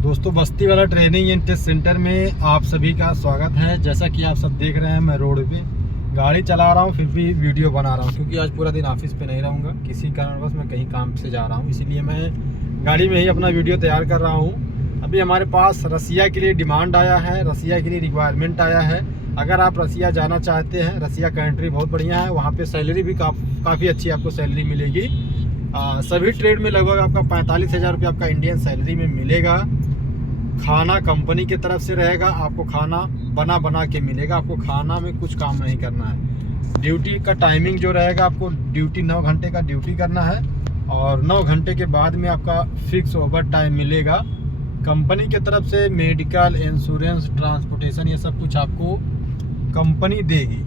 दोस्तों बस्ती वाला training and test centre में आप सभी का स्वागत है। जैसा कि आप सब देख रहे हैं, मैं रोड पे गाड़ी चला रहा हूं, फिर भी वीडियो बना रहा हूं क्योंकि आज पूरा दिन ऑफिस पे नहीं रहूंगा। किसी कारणवश मैं कहीं काम से जा रहा हूं, इसीलिए मैं गाड़ी में ही अपना वीडियो तैयार कर रहा हूं। अभी हमारे पास रसिया के लिए डिमांड आया है, रसिया के लिए रिक्वायरमेंट आया है। अगर आप रसिया जाना चाहते हैं, रसिया कंट्री बहुत बढ़िया है, वहाँ पर सैलरी भी काफ़ी अच्छी आपको सैलरी मिलेगी। सभी ट्रेड में लगभग आपका 45,000 रुपये आपका इंडियन सैलरी में मिलेगा। खाना कंपनी की तरफ से रहेगा, आपको खाना बना के मिलेगा। आपको खाना में कुछ काम नहीं करना है। ड्यूटी का टाइमिंग जो रहेगा, आपको ड्यूटी 9 घंटे का ड्यूटी करना है और 9 घंटे के बाद में आपका फिक्स ओवर टाइम मिलेगा। कंपनी की तरफ से मेडिकल, इंश्योरेंस, ट्रांसपोर्टेशन ये सब कुछ आपको कंपनी देगी।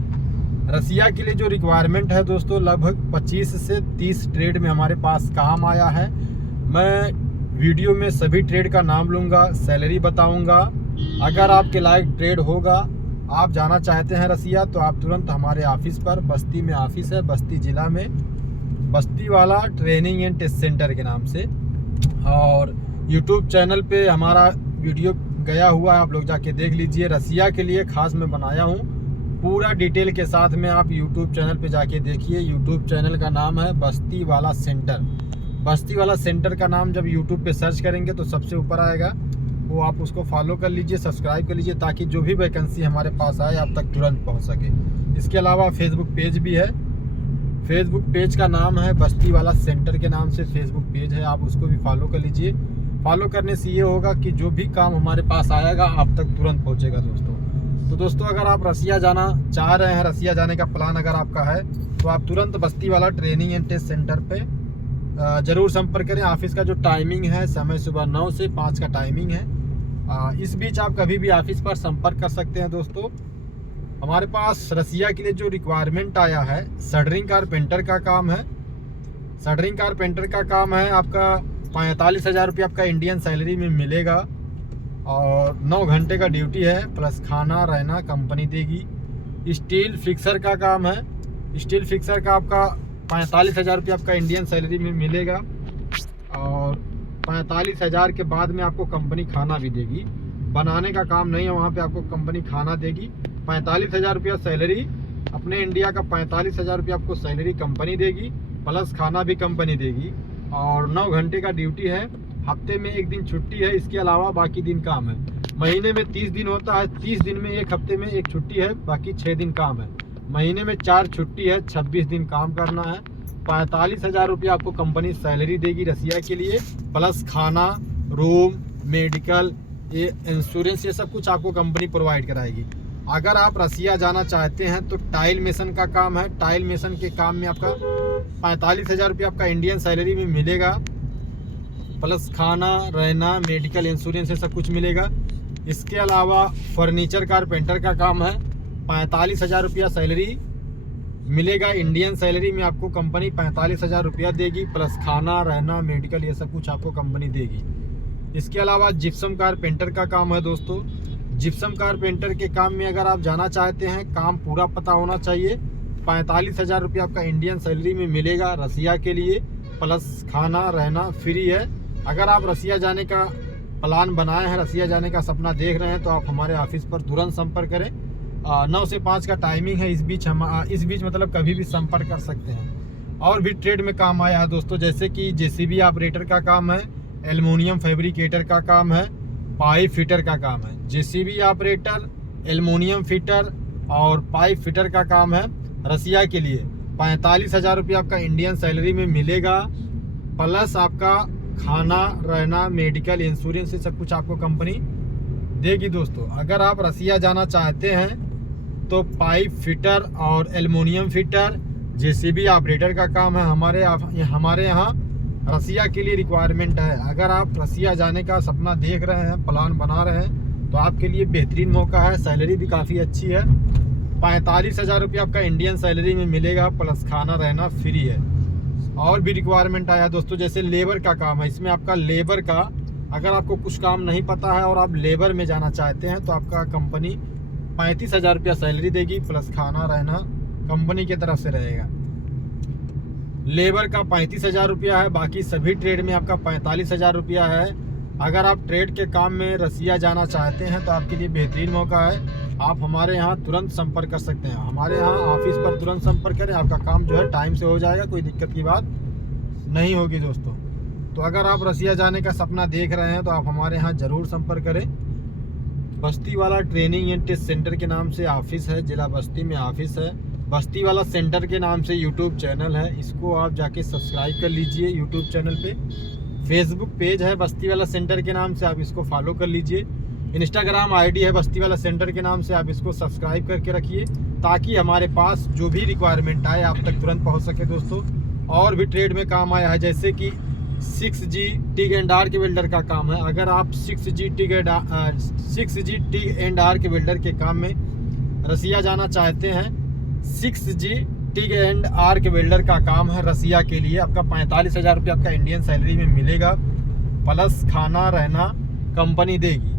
रसिया के लिए जो रिक्वायरमेंट है दोस्तों, लगभग 25 से 30 ट्रेड में हमारे पास काम आया है। मैं वीडियो में सभी ट्रेड का नाम लूँगा, सैलरी बताऊँगा। अगर आपके लायक ट्रेड होगा, आप जाना चाहते हैं रसिया, तो आप तुरंत हमारे ऑफिस पर, बस्ती में ऑफिस है, बस्ती ज़िला में, बस्ती वाला ट्रेनिंग एंड टेस्ट सेंटर के नाम से। और यूट्यूब चैनल पे हमारा वीडियो गया हुआ है, आप लोग जाके देख लीजिए। रसिया के लिए खास मैं बनाया हूँ, पूरा डिटेल के साथ में आप यूट्यूब चैनल पे जाके देखिए। यूट्यूब चैनल का नाम है बस्ती वाला सेंटर। बस्ती वाला सेंटर का नाम जब यूट्यूब पे सर्च करेंगे तो सबसे ऊपर आएगा, वो आप उसको फॉलो कर लीजिए, सब्सक्राइब कर लीजिए, ताकि जो भी वैकेंसी हमारे पास आए आप तक तुरंत पहुंच सके। इसके अलावा फेसबुक पेज भी है। फेसबुक पेज का नाम है बस्ती वाला सेंटर के नाम से फेसबुक पेज है, आप उसको भी फॉलो कर लीजिए। फॉलो करने से ये होगा कि जो भी काम हमारे पास आएगा आप तक तुरंत पहुँचेगा दोस्तों। तो दोस्तों, अगर आप रसिया जाना चाह रहे हैं, रसिया जाने का प्लान अगर आपका है, तो आप तुरंत बस्ती वाला ट्रेनिंग एंड टेस्ट सेंटर पे ज़रूर संपर्क करें। ऑफिस का जो टाइमिंग है, समय सुबह 9 से 5 का टाइमिंग है। इस बीच आप कभी भी ऑफिस पर संपर्क कर सकते हैं दोस्तों। हमारे पास रसिया के लिए जो रिक्वायरमेंट आया है, शटरिंग कारपेंटर का काम है। शटरिंग कारपेंटर का काम है, आपका 45,000 रुपये आपका इंडियन सैलरी में मिलेगा और 9 घंटे का ड्यूटी है, प्लस खाना रहना कंपनी देगी। स्टील फिक्सर का काम है। स्टील फिक्सर का आपका 45,000 रुपये आपका इंडियन सैलरी में मिलेगा और 45,000 के बाद में आपको कंपनी खाना भी देगी। बनाने का काम नहीं है, वहाँ पे आपको कंपनी खाना देगी। 45,000 रुपया सैलरी, अपने इंडिया का 45,000 रुपया आपको सैलरी कंपनी देगी, प्लस खाना भी कंपनी देगी और 9 घंटे का ड्यूटी है। हफ्ते में 1 दिन छुट्टी है, इसके अलावा बाकी दिन काम है। महीने में 30 दिन होता है, 30 दिन में एक हफ्ते में 1 छुट्टी है, बाकी 6 दिन काम है। महीने में 4 छुट्टी है, 26 दिन काम करना है। 45,000 रुपया आपको कंपनी सैलरी देगी रसिया के लिए, प्लस खाना, रूम, मेडिकल, ये इंश्योरेंस, ये सब कुछ आपको कंपनी प्रोवाइड कराएगी। अगर आप रसिया जाना चाहते हैं तो टाइल मेसन का काम है। टाइल मेसन के काम में आपका 45,000 रुपया आपका इंडियन सैलरी में मिलेगा, प्लस खाना रहना, मेडिकल, इंश्योरेंस, ये सब कुछ मिलेगा। इसके अलावा फर्नीचर कारपेंटर का काम है। 45,000 रुपया सैलरी मिलेगा, इंडियन सैलरी में आपको कंपनी 45,000 रुपया देगी, प्लस खाना रहना, मेडिकल, ये सब कुछ आपको कंपनी देगी। इसके अलावा जिप्सम कारपेंटर का काम है दोस्तों। जिप्सम कारपेंटर के काम में अगर आप जाना चाहते हैं, काम पूरा पता होना चाहिए। 45,000 रुपया आपका इंडियन सैलरी में मिलेगा रसिया के लिए, प्लस खाना रहना फ्री है। अगर आप रसिया जाने का प्लान बनाए हैं, रसिया जाने का सपना देख रहे हैं, तो आप हमारे ऑफिस पर तुरंत संपर्क करें। 9 से 5 का टाइमिंग है। इस बीच मतलब कभी भी संपर्क कर सकते हैं। और भी ट्रेड में काम आया है दोस्तों, जैसे कि जेसीबी ऑपरेटर का काम है, एल्युमिनियम फैब्रिकेटर का काम है, पाइप फिटर का काम है। जेसीबी ऑपरेटर, एल्युमिनियम फिटर और पाइप फिटर का काम है रसिया के लिए। 45,000 रुपये आपका इंडियन सैलरी में मिलेगा, प्लस आपका खाना रहना, मेडिकल, इंश्योरेंस, ये सब कुछ आपको कंपनी देगी दोस्तों। अगर आप रसिया जाना चाहते हैं तो पाइप फिटर और एल्युमिनियम फिटर, जेसीबी ऑपरेटर का काम है हमारे यहाँ रसिया के लिए रिक्वायरमेंट है। अगर आप रसिया जाने का सपना देख रहे हैं, प्लान बना रहे हैं, तो आपके लिए बेहतरीन मौका है। सैलरी भी काफ़ी अच्छी है। 45,000 रुपये आपका इंडियन सैलरी में मिलेगा, प्लस खाना रहना फ्री है। और भी रिक्वायरमेंट आया दोस्तों, जैसे लेबर का काम है। इसमें आपका लेबर का, अगर आपको कुछ काम नहीं पता है और आप लेबर में जाना चाहते हैं, तो आपका कंपनी 35,000 रुपया सैलरी देगी, प्लस खाना रहना कंपनी की तरफ से रहेगा। लेबर का 35,000 रुपया है, बाकी सभी ट्रेड में आपका 45,000 रुपया है। अगर आप ट्रेड के काम में रसिया जाना चाहते हैं तो आपके लिए बेहतरीन मौका है। आप हमारे यहाँ तुरंत संपर्क कर सकते हैं। हमारे यहाँ ऑफिस पर तुरंत संपर्क करें, आपका काम जो है टाइम से हो जाएगा, कोई दिक्कत की बात नहीं होगी दोस्तों। तो अगर आप रसिया जाने का सपना देख रहे हैं तो आप हमारे यहाँ ज़रूर संपर्क करें। बस्ती वाला ट्रेनिंग एंड टेस्ट सेंटर के नाम से ऑफिस है, जिला बस्ती में ऑफिस है। बस्ती वाला सेंटर के नाम से यूट्यूब चैनल है, इसको आप जाके सब्सक्राइब कर लीजिए यूट्यूब चैनल पे। फेसबुक पेज है बस्ती वाला सेंटर के नाम से, आप इसको फॉलो कर लीजिए। इंस्टाग्राम आईडी है बस्ती वाला सेंटर के नाम से, आप इसको सब्सक्राइब करके रखिए ताकि हमारे पास जो भी रिक्वायरमेंट आए आप तक तुरंत पहुंच सके दोस्तों। और भी ट्रेड में काम आया है, जैसे कि 6G टिग एंड आर के वेल्डर का काम है। अगर आप 6G टिग एंड आर के वेल्डर के काम में रसिया जाना चाहते हैं, 6G टिग एंड आर के वेल्डर का काम है रसिया के लिए। आपका 45,000 रुपये आपका इंडियन सैलरी में मिलेगा, प्लस खाना रहना कंपनी देगी।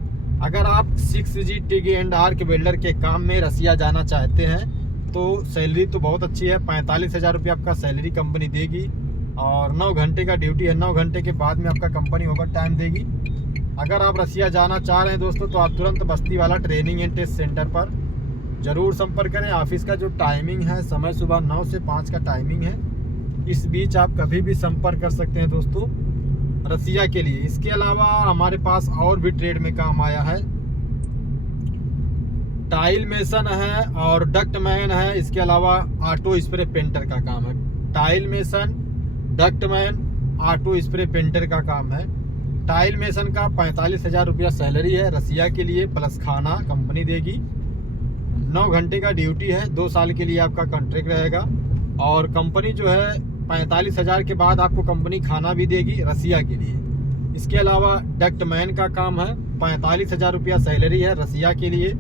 अगर आप 6G टिग एंड आर के वेल्डर के काम में रसिया जाना चाहते हैं तो सैलरी तो बहुत अच्छी है, 45,000 रुपये आपका सैलरी कंपनी देगी। और 9 घंटे का ड्यूटी है, 9 घंटे के बाद में आपका कंपनी ओवर टाइम देगी। अगर आप रसिया जाना चाह रहे हैं दोस्तों तो आप तुरंत बस्ती वाला ट्रेनिंग एंड टेस्ट सेंटर पर ज़रूर संपर्क करें। ऑफिस का जो टाइमिंग है, समय सुबह 9 से 5 का टाइमिंग है। इस बीच आप कभी भी संपर्क कर सकते हैं दोस्तों रसिया के लिए। इसके अलावा हमारे पास और भी ट्रेड में काम आया है, टाइल मेसन है और डक्ट मैन है। इसके अलावा ऑटो स्प्रे पेंटर का काम है। Tile mason, duct man, auto spray painter का काम है। टाइल मेसन का 45,000 रुपया सैलरी है रसिया के लिए, प्लस खाना कंपनी देगी। 9 घंटे का ड्यूटी है, 2 साल के लिए आपका कॉन्ट्रैक्ट रहेगा। और कंपनी जो है 45,000 के बाद आपको कंपनी खाना भी देगी रसिया के लिए। इसके अलावा डक्ट मैन का काम है, 45,000 रुपया सैलरी है रसिया के लिए,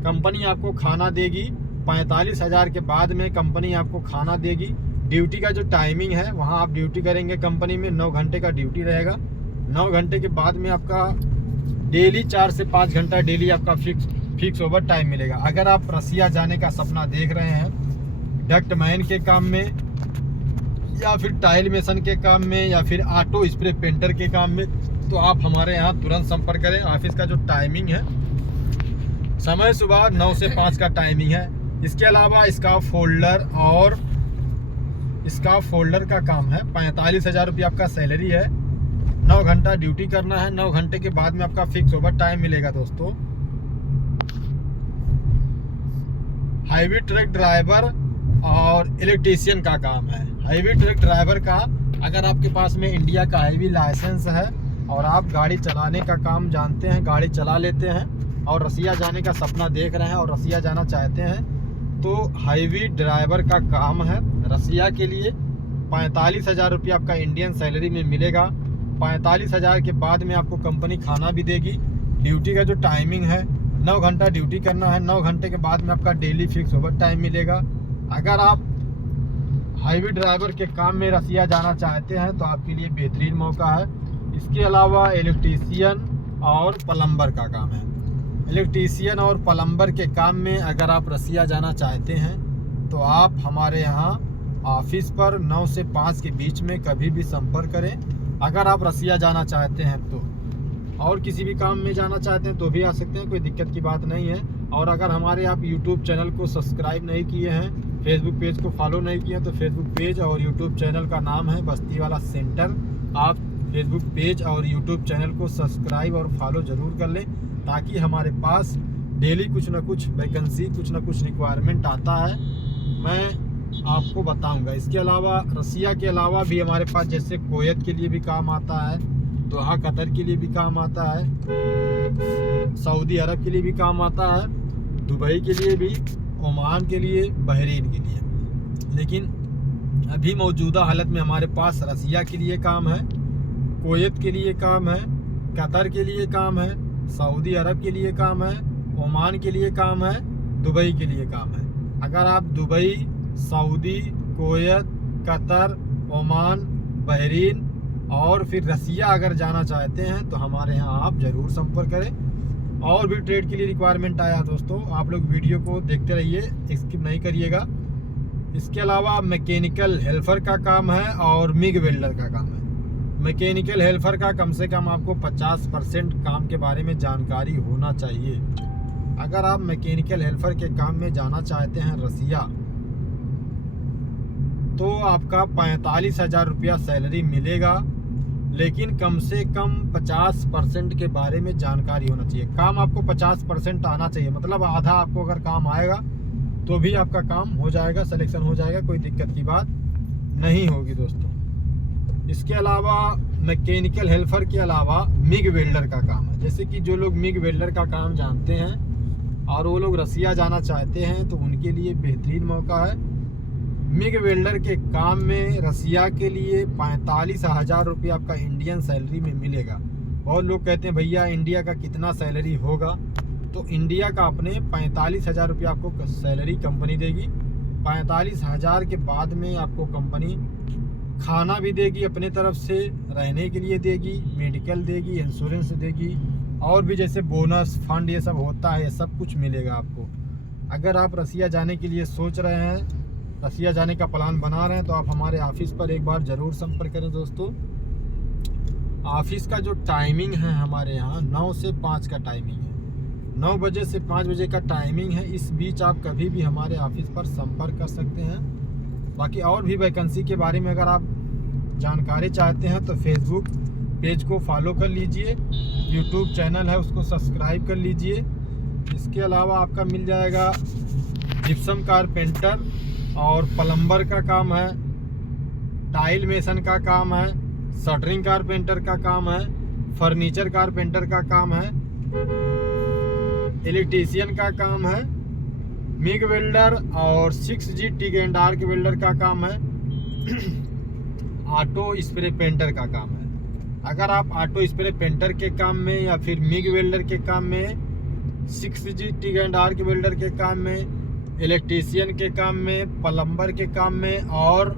कंपनी आपको खाना देगी। 45,000 के बाद में कंपनी आपको खाना देगी। ड्यूटी का जो टाइमिंग है वहाँ आप ड्यूटी करेंगे कंपनी में, 9 घंटे का ड्यूटी रहेगा। 9 घंटे के बाद में आपका डेली 4 से 5 घंटा डेली आपका फिक्स ओवर टाइम मिलेगा। अगर आप रसिया जाने का सपना देख रहे हैं डक्ट मैन के काम में, या फिर टाइल मेसन के काम में, या फिर ऑटो स्प्रे पेंटर के काम में, तो आप हमारे यहाँ तुरंत संपर्क करें। ऑफिस का जो टाइमिंग है, समय सुबह 9 से 5 का टाइमिंग है। इसके अलावा स्कार्फ फोल्डर का काम है, 45,000 रुपये आपका सैलरी है। 9 घंटा ड्यूटी करना है, 9 घंटे के बाद में आपका फिक्स ओवर टाइम मिलेगा दोस्तों। हाईवे ट्रक ड्राइवर और इलेक्ट्रीशियन का काम है। हाईवे ट्रक ड्राइवर का, अगर आपके पास में इंडिया का हाईवे लाइसेंस है और आप गाड़ी चलाने का काम जानते हैं, गाड़ी चला लेते हैं और रसिया जाने का सपना देख रहे हैं और रसिया जाना चाहते हैं, तो हाईवे ड्राइवर का काम है रसिया के लिए। 45,000 रुपये आपका इंडियन सैलरी में मिलेगा। 45,000 के बाद में आपको कंपनी खाना भी देगी। ड्यूटी का जो टाइमिंग है, 9 घंटा ड्यूटी करना है, 9 घंटे के बाद में आपका डेली फिक्स ओवर टाइम मिलेगा। अगर आप हाईवे ड्राइवर के काम में रसिया जाना चाहते हैं तो आपके लिए बेहतरीन मौका है। इसके अलावा इलेक्ट्रीशियन और प्लम्बर का काम है। इलेक्ट्रीशियन और प्लम्बर के काम में अगर आप रसिया जाना चाहते हैं तो आप हमारे यहाँ ऑफिस पर 9 से 5 के बीच में कभी भी संपर्क करें। अगर आप रसिया जाना चाहते हैं तो, और किसी भी काम में जाना चाहते हैं तो भी आ सकते हैं, कोई दिक्कत की बात नहीं है। और अगर हमारे आप यूट्यूब चैनल को सब्सक्राइब नहीं किए हैं, फेसबुक पेज को फॉलो नहीं किए हैं, तो फेसबुक पेज और यूट्यूब चैनल का नाम है बस्ती वाला सेंटर। आप फेसबुक पेज और यूट्यूब चैनल को सब्सक्राइब और फॉलो ज़रूर कर लें ताकि हमारे पास डेली कुछ ना कुछ वैकेंसी, कुछ ना कुछ रिक्वायरमेंट आता है, मैं आपको बताऊंगा। इसके अलावा रसिया के अलावा भी हमारे पास जैसे कुवैत के लिए भी काम आता है, दोहा कतर के लिए भी काम आता है, सऊदी अरब के लिए भी काम आता है, दुबई के लिए भी, ओमान के लिए, बहरीन के लिए। लेकिन अभी मौजूदा हालत में हमारे पास रसिया के लिए काम है, कुवैत के लिए काम है, कतर के लिए काम है, सऊदी अरब के लिए काम है, ओमान के लिए काम है, दुबई के लिए काम है। अगर आप Dubai, Saudi, Kuwait, Qatar, Oman, Bahrain और फिर रसिया अगर जाना चाहते हैं तो हमारे यहाँ आप ज़रूर संपर्क करें। और भी ट्रेड के लिए रिक्वायरमेंट आया दोस्तों, आप लोग वीडियो को देखते रहिए, स्किप नहीं करिएगा। इसके अलावा मैकेनिकल हेल्पर का काम है और मिग वेल्डर का काम है। मैकेनिकल हेल्पर का कम से कम आपको 50% काम के बारे में जानकारी होना चाहिए। अगर आप मैकेनिकल हेल्पर के काम में जाना चाहते हैं रसिया, तो आपका 45,000 रुपया सैलरी मिलेगा, लेकिन कम से कम 50% के बारे में जानकारी होना चाहिए। काम आपको 50% आना चाहिए, मतलब आधा आपको अगर काम आएगा तो भी आपका काम हो जाएगा, सिलेक्शन हो जाएगा, कोई दिक्कत की बात नहीं होगी दोस्तों। इसके अलावा मैकेनिकल हेल्पर के अलावा मिग वेल्डर का काम है। जैसे कि जो लोग मिग वेल्डर का काम जानते हैं और वो लोग रसिया जाना चाहते हैं तो उनके लिए बेहतरीन मौका है। मिग वेल्डर के काम में रसिया के लिए 45,000 रुपये आपका इंडियन सैलरी में मिलेगा। बहुत लोग कहते हैं भैया इंडिया का कितना सैलरी होगा, तो इंडिया का अपने 45,000 रुपये आपको सैलरी कंपनी देगी। 45,000 के बाद में आपको कंपनी खाना भी देगी, अपने तरफ से रहने के लिए देगी, मेडिकल देगी, इंश्योरेंस देगी, और भी जैसे बोनस फंड ये सब होता है, सब कुछ मिलेगा आपको। अगर आप रसिया जाने के लिए सोच रहे हैं, रसिया जाने का प्लान बना रहे हैं, तो आप हमारे ऑफिस पर एक बार ज़रूर संपर्क करें दोस्तों। ऑफिस का जो टाइमिंग है हमारे यहाँ 9 से 5 का टाइमिंग है। 9 बजे से 5 बजे का टाइमिंग है। इस बीच आप कभी भी हमारे ऑफिस पर संपर्क कर सकते हैं। बाकी और भी वैकेंसी के बारे में अगर आप जानकारी चाहते हैं तो फेसबुक पेज को फॉलो कर लीजिए, यूट्यूब चैनल है उसको सब्सक्राइब कर लीजिए। इसके अलावा आपका मिल जाएगा जिप्सम कारपेंटर और प्लम्बर का काम है, टाइल मेसन का काम है, शटरिंग कारपेंटर का काम है, फर्नीचर कारपेंटर का काम है, इलेक्ट्रीशियन का काम है, मिग वेल्डर और 6G TIG and arc welder का काम है, ऑटो स्प्रे पेंटर का काम है। अगर आप ऑटो स्प्रे पेंटर के काम में या फिर मिग वेल्डर के काम में, 6G TIG and arc welder के काम में, इलेक्ट्रीशियन के काम में, प्लम्बर के काम में और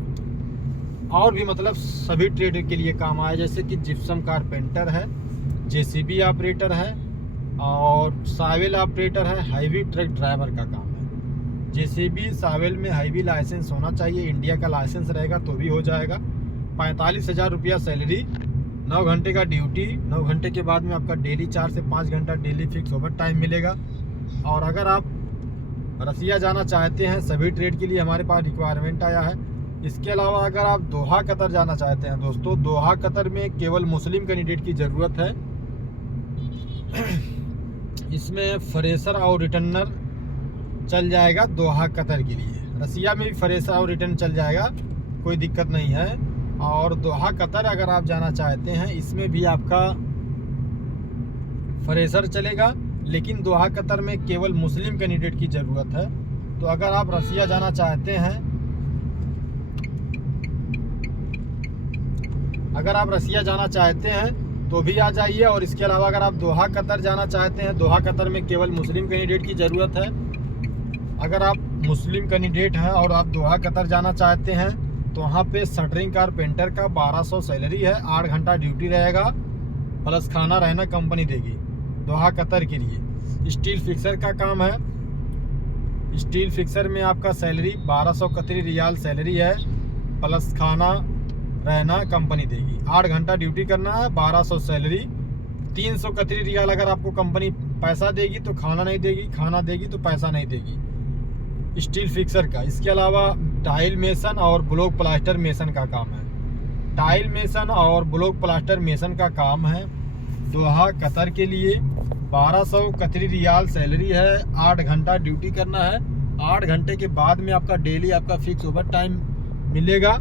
भी मतलब सभी ट्रेड के लिए काम आया। जैसे कि जिप्सम कारपेंटर है, JCB ऑपरेटर है और सावेल ऑपरेटर है, हैवी ट्रक ड्राइवर का काम है। JCB सावेल में हैवी लाइसेंस होना चाहिए, इंडिया का लाइसेंस रहेगा तो भी हो जाएगा। 45,000 रुपया सैलरी, 9 घंटे का ड्यूटी, 9 घंटे के बाद में आपका डेली 4 से 5 घंटा डेली फिक्स ओवर टाइम मिलेगा। और अगर आप रसिया जाना चाहते हैं, सभी ट्रेड के लिए हमारे पास रिक्वायरमेंट आया है। इसके अलावा अगर आप दोहा कतर जाना चाहते हैं दोस्तों, दोहा कतर में केवल मुस्लिम कैंडिडेट की ज़रूरत है। इसमें फ्रेशर और रिटर्नर चल जाएगा दोहा कतर के लिए। रसिया में भी फ्रेशर और रिटर्न चल जाएगा, कोई दिक्कत नहीं है। और दोहा कतर अगर आप जाना चाहते हैं, इसमें भी आपका फ्रेशर चलेगा, लेकिन दोहा कतर में केवल मुस्लिम कैंडिडेट की ज़रूरत है। तो अगर आप रसिया जाना चाहते हैं, अगर आप रसिया जाना चाहते हैं तो भी आ जाइए। और इसके अलावा अगर आप दोहा कतर जाना चाहते हैं, दोहा कतर में केवल मुस्लिम कैंडिडेट की ज़रूरत है। अगर आप मुस्लिम कैंडिडेट हैं और आप दोहा कतर जाना चाहते हैं तो वहाँ पे शटरिंग कारपेंटर का 1200 सैलरी है, 8 घंटा ड्यूटी रहेगा, प्लस खाना रहना कंपनी देगी दोहा कतर के लिए। स्टील फिक्सर का काम है, स्टील फिक्सर में आपका सैलरी 1200 कतरी रियाल सैलरी है, प्लस खाना रहना कंपनी देगी। 8 घंटा ड्यूटी करना है, 1200 सैलरी, 300 कतरी रियाल अगर आपको कंपनी पैसा देगी तो खाना नहीं देगी, खाना देगी तो पैसा नहीं देगी स्टील फिक्सर का। इसके अलावा टाइल मेसन और ब्लॉक प्लास्टर मेसन का काम है। टाइल मेसन और ब्लॉक प्लास्टर मेसन का काम है दोहा कतर के लिए। 1200 कतरी रियाल सैलरी है, 8 घंटा ड्यूटी करना है, 8 घंटे के बाद में आपका डेली आपका फिक्स ओवर टाइम मिलेगा।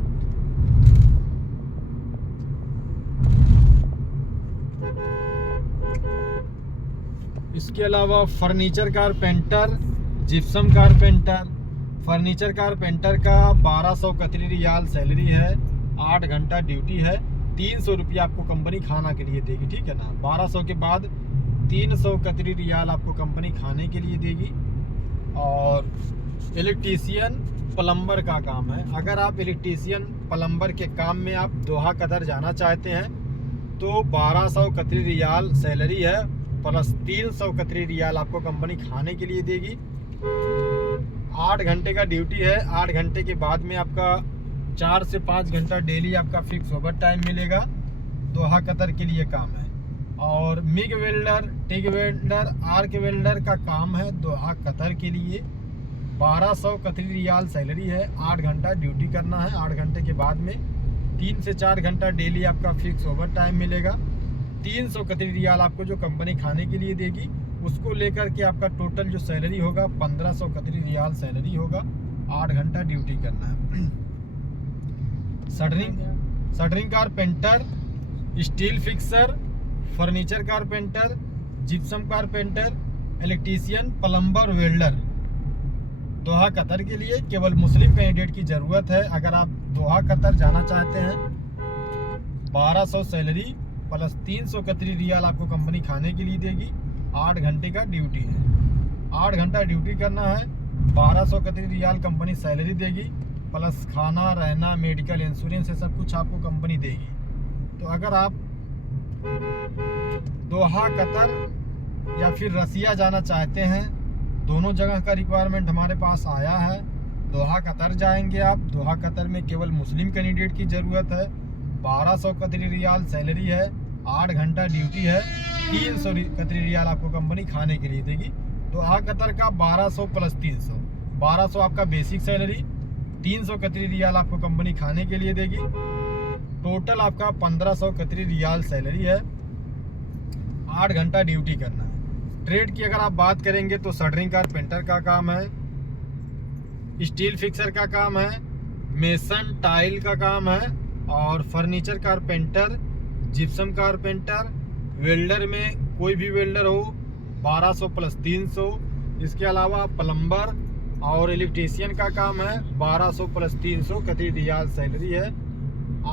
इसके अलावा furniture carpenter, gypsum carpenter, furniture carpenter का 1200 कतरी रियाल सैलरी है, 8 घंटा ड्यूटी है, 300 रुपया आपको कंपनी खाना के लिए देगी, ठीक है ना। 1200 के बाद 300 कतरी रियाल आपको कंपनी खाने के लिए देगी। और इलेक्ट्रीशियन प्लम्बर का काम है। अगर आप इलेक्ट्रीशियन प्लम्बर के काम में आप दोहा कतर जाना चाहते हैं तो 1200 कतरी रियाल सैलरी है, प्लस 300 कतरी रियाल आपको कंपनी खाने के लिए देगी। 8 घंटे का ड्यूटी है, 8 घंटे के बाद में आपका 4 से 5 घंटा डेली आपका फिक्स ओवर टाइम मिलेगा। दोहा कतर के लिए काम है। और MiG welder, TIG welder, arc welder का काम है दोहा कतर के लिए। 1200 कतरी रियाल सैलरी है। 8 घंटा ड्यूटी करना है। 8 घंटे के बाद में 3 से 4 घंटा डेली आपका फिक्स ओवर टाइम मिलेगा। 300 कतरी रियाल आपको जो कंपनी खाने के लिए देगी, उसको लेकर के आपका टोटल जो सैलरी होगा 1500 कतरी रियाल सैलरी होगा। 8 घंटा ड्यूटी करना है। Shuttering carpenter, steel fixer, furniture carpenter, gypsum carpenter, electrician, plumber, welder. Doha Qatar के लिए केवल मुस्लिम कैंडिडेट की ज़रूरत है। अगर आप दोहा कतर जाना चाहते हैं, 1200 सैलरी प्लस 300 कतरी रियाल आपको कंपनी खाने के लिए देगी। 8 घंटे का ड्यूटी है। 8 घंटा ड्यूटी करना है। 1200 कतरी रियाल कंपनी सैलरी देगी, प्लस खाना, रहना, मेडिकल इंश्योरेंस, ये सब कुछ आपको कंपनी देगी। तो अगर आप दोहा कतर या फिर रसिया जाना चाहते हैं, दोनों जगह का रिक्वायरमेंट हमारे पास आया है। दोहा कतर जाएंगे आप। दोहा कतर में केवल मुस्लिम कैंडिडेट की ज़रूरत है। 1200 कतरी रियाल सैलरी है। 8 घंटा ड्यूटी है। 300 कतरी रियाल आपको कंपनी खाने के लिए देगी। दोहा कतर का 1200 प्लस 300, 1200 आपका बेसिक सैलरी, 300 कतरी रियाल आपको कंपनी खाने के लिए देगी। टोटल आपका 1500 कतरी रियाल सैलरी है। 8 घंटा ड्यूटी करना है। ट्रेड की अगर आप बात करेंगे तो शटरिंग कारपेंटर का काम है, स्टील फिक्सर का काम है, मेसन टाइल का काम है, और furniture carpenter, gypsum carpenter, welder में कोई भी वेल्डर हो 1200 प्लस 300। इसके अलावा प्लम्बर और इलेक्ट्रीशियन का काम है। 1200 प्लस 300 कतरी रियाल सैलरी है।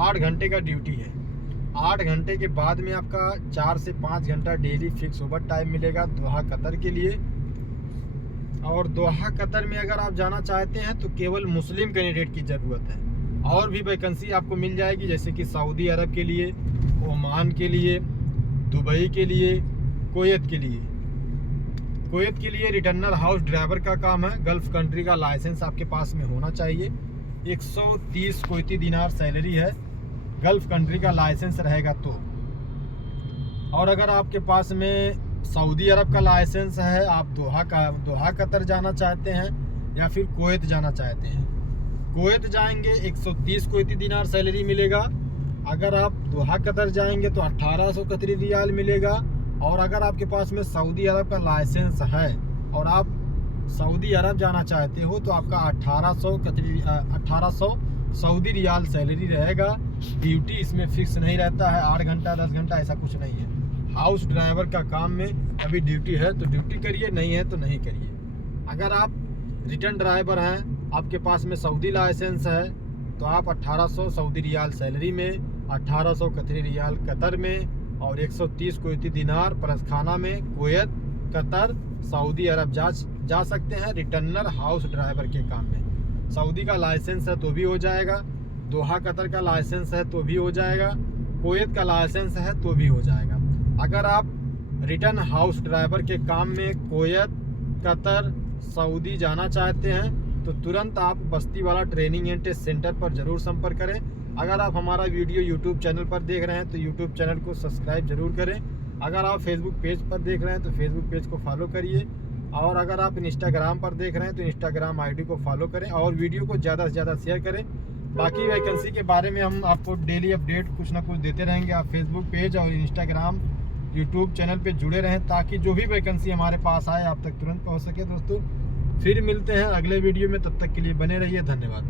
8 घंटे का ड्यूटी है। 8 घंटे के बाद में आपका 4 से 5 घंटा डेली फिक्स ओवर टाइम मिलेगा दोहा कतर के लिए। और दोहा कतर में अगर आप जाना चाहते हैं तो केवल मुस्लिम कैंडिडेट की ज़रूरत है। और भी वैकेंसी आपको मिल जाएगी, जैसे कि सऊदी अरब के लिए, ओमान के लिए, दुबई के लिए, कुवैत के लिए। कुवैत के लिए रिटर्नर हाउस ड्राइवर का काम है। गल्फ कंट्री का लाइसेंस आपके पास में होना चाहिए। 130 कुवैती दिनार सैलरी है। गल्फ कंट्री का लाइसेंस रहेगा तो। और अगर आपके पास में सऊदी अरब का लाइसेंस है, आप दोहा कतर जाना चाहते हैं या फिर कुवैत जाना चाहते हैं, कुवैत जाएंगे 130 कुवैती दिनार सैलरी मिलेगा। अगर आप दोहा कतर जाएंगे तो 1800 कतरी रियाल मिलेगा। और अगर आपके पास में सऊदी अरब का लाइसेंस है और आप सऊदी अरब जाना चाहते हो तो आपका 1800 सऊदी रियाल सैलरी रहेगा। ड्यूटी इसमें फिक्स नहीं रहता है, 8 घंटा 10 घंटा ऐसा कुछ नहीं है। हाउस ड्राइवर का काम में अभी ड्यूटी है तो ड्यूटी करिए, नहीं है तो नहीं करिए। अगर आप रिटर्न ड्राइवर हैं, आपके पास में सऊदी लाइसेंस है, तो आप 1800 सऊदी रियाल सैलरी में, 1800 कतरी रियाल कतर में, और 130 कुवैती दिनार प्लस खाना में कुवैत, कतर, सऊदी अरब जा सकते हैं रिटर्नर हाउस ड्राइवर के काम में। सऊदी का लाइसेंस है तो भी हो जाएगा, दोहा कतर का लाइसेंस है तो भी हो जाएगा, कुवैत का लाइसेंस है तो भी हो जाएगा। अगर आप रिटर्न हाउस ड्राइवर के काम में कुवैत, कतर, सऊदी जाना चाहते हैं तो तुरंत आप बस्ती वाला ट्रेनिंग एंड टेस्ट सेंटर पर ज़रूर संपर्क करें। अगर आप हमारा वीडियो यूट्यूब चैनल पर देख रहे हैं तो यूट्यूब चैनल को सब्सक्राइब जरूर करें। अगर आप फेसबुक पेज पर देख रहे हैं तो फेसबुक पेज को फॉलो करिए। और अगर आप इंस्टाग्राम पर देख रहे हैं तो इंस्टाग्राम आईडी को फॉलो करें और वीडियो को ज़्यादा से ज़्यादा शेयर करें। बाकी वैकेंसी के बारे में हम आपको डेली अपडेट कुछ ना कुछ देते रहेंगे। आप फेसबुक पेज और इंस्टाग्राम, यूट्यूब चैनल पे जुड़े रहें ताकि जो भी वैकेंसी हमारे पास आए आप तक तुरंत पहुँच सके। दोस्तों फिर मिलते हैं अगले वीडियो में, तब तक के लिए बने रहिए। धन्यवाद।